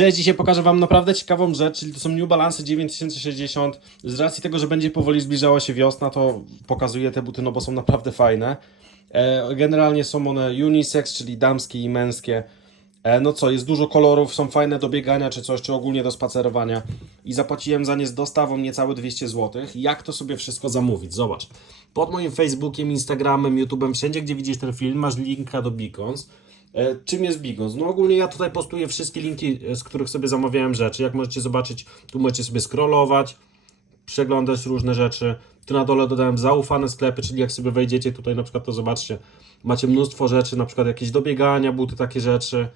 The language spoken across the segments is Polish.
Cześć, dzisiaj pokażę Wam naprawdę ciekawą rzecz, czyli to są New Balance 9060. Z racji tego, że będzie powoli zbliżała się wiosna, to pokazuję te buty, no bo są naprawdę fajne. E, generalnie są one unisex, czyli damskie i męskie. E, no co, jest dużo kolorów, są fajne do biegania czy coś, czy ogólnie do spacerowania. I zapłaciłem za nie z dostawą niecałe 200 zł. Jak to sobie wszystko zamówić? Zobacz. Pod moim Facebookiem, Instagramem, YouTubem, wszędzie gdzie widzisz ten film, masz linka do Beacons. E, Czym jest Bigons? No ogólnie ja tutaj postuję wszystkie linki, e, z których sobie zamawiałem rzeczy. Jak możecie zobaczyć, tu możecie sobie scrollować, przeglądać różne rzeczy. Tu na dole dodałem zaufane sklepy, czyli jak sobie wejdziecie tutaj na przykład to zobaczcie, macie mnóstwo rzeczy, na przykład jakieś do biegania, buty, takie rzeczy.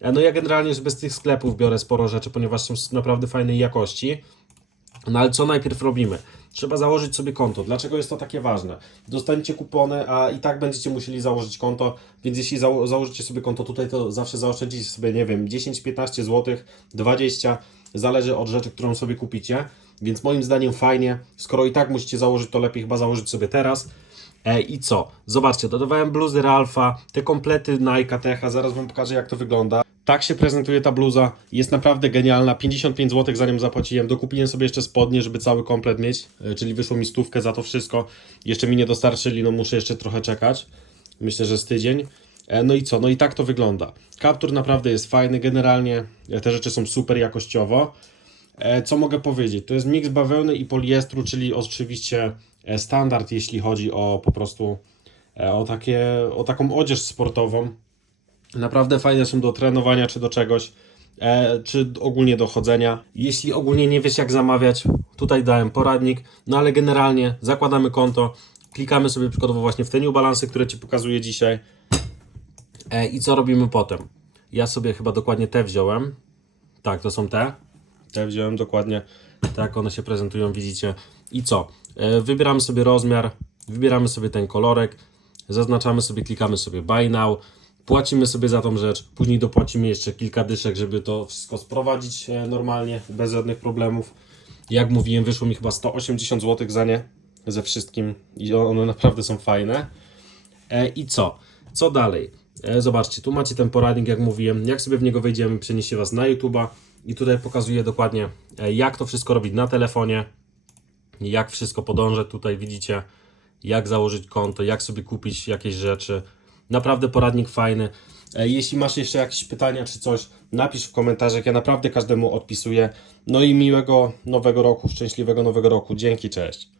E, No ja generalnie sobie z tych sklepów biorę sporo rzeczy, ponieważ są naprawdę fajnej jakości. No ale co najpierw robimy? Trzeba założyć sobie konto. Dlaczego jest to takie ważne? Dostaniecie kupony, a i tak będziecie musieli założyć konto, więc jeśli zało założycie sobie konto tutaj, to zawsze zaoszczędzicie sobie, nie wiem, 10-15 zł, 20, zależy od rzeczy, którą sobie kupicie. Więc moim zdaniem fajnie, skoro i tak musicie założyć, to lepiej chyba założyć sobie teraz. E, I co? Zobaczcie, dodawałem bluzy Ralfa, te komplety Nike Techa, zaraz Wam pokażę jak to wygląda. Tak się prezentuje ta bluza, jest naprawdę genialna, 55 zł za nią zapłaciłem, dokupiłem sobie jeszcze spodnie, żeby cały komplet mieć, e, czyli wyszło mi stówkę za to wszystko. Jeszcze mi nie dostarczyli, no muszę jeszcze trochę czekać, myślę, że z tydzień. E, No i co? No i tak to wygląda. Kaptur naprawdę jest fajny, generalnie e, te rzeczy są super jakościowo. Co mogę powiedzieć? To jest miks bawełny i poliestru, czyli oczywiście standard, jeśli chodzi o po prostu o, takie, o taką odzież sportową. Naprawdę fajne są do trenowania czy do czegoś, e, czy ogólnie do chodzenia. Jeśli ogólnie nie wiesz jak zamawiać, tutaj dałem poradnik, no ale generalnie zakładamy konto, klikamy sobie przykładowo właśnie w te New Balance, które Ci pokazuję dzisiaj. E, I co robimy potem? Ja sobie chyba dokładnie te wziąłem. Tak, to są te. Te wziąłem dokładnie. Tak one się prezentują, widzicie. I co? E, Wybieramy sobie rozmiar, wybieramy sobie ten kolorek, zaznaczamy sobie, klikamy sobie buy now, płacimy sobie za tą rzecz, później dopłacimy jeszcze kilka dyszek, żeby to wszystko sprowadzić e, normalnie, bez żadnych problemów. Jak mówiłem, wyszło mi chyba 180 zł za nie, ze wszystkim i one naprawdę są fajne. E, I co? Co dalej? E, Zobaczcie, tu macie ten poradnik, jak mówiłem. Jak sobie w niego wejdziemy, przeniesie Was na YouTube'a i tutaj pokazuję dokładnie, jak to wszystko robić na telefonie, jak wszystko podążać. Tutaj widzicie, jak założyć konto, jak sobie kupić jakieś rzeczy. Naprawdę poradnik fajny. E, Jeśli masz jeszcze jakieś pytania czy coś, napisz w komentarzach. Ja naprawdę każdemu odpisuję. No i miłego nowego roku, szczęśliwego nowego roku. Dzięki, cześć.